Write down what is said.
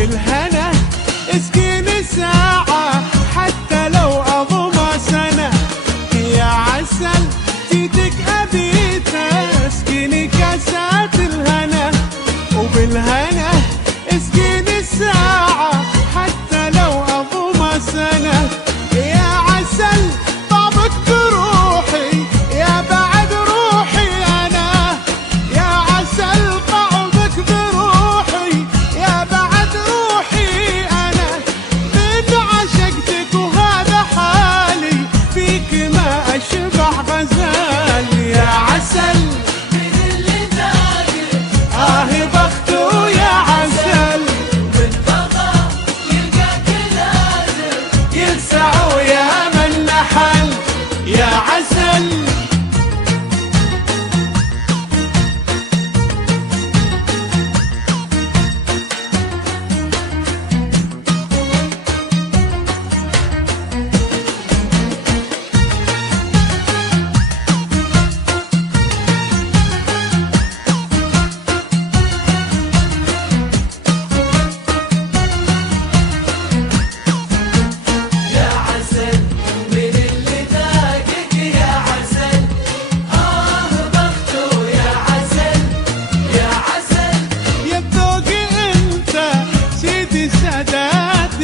وبالهنا اسقيني ساعة حتى لو أضمى سنة. يا عسل جيتك أبيت اسقيني كاسات الهنا، وبالهنا اسقيني ساعة حتى لو أضمى سنة. يا عسل طابك بروحي يا بعد روحي أنا، يا عسل طعمك بروحي يا بعد روحي أنا. من عشقتك وهذا حالي فيك ما أشبع غزال. يا عسل من اللي ذاقك بخته يا عسل، والبغى يلقاك لازم يلسع ويا من نحل. يا عسل يا عسل من اللي ذاقك يا عسل بخته يا عسل يا عسل. يا بذوقي انت سيدي سادات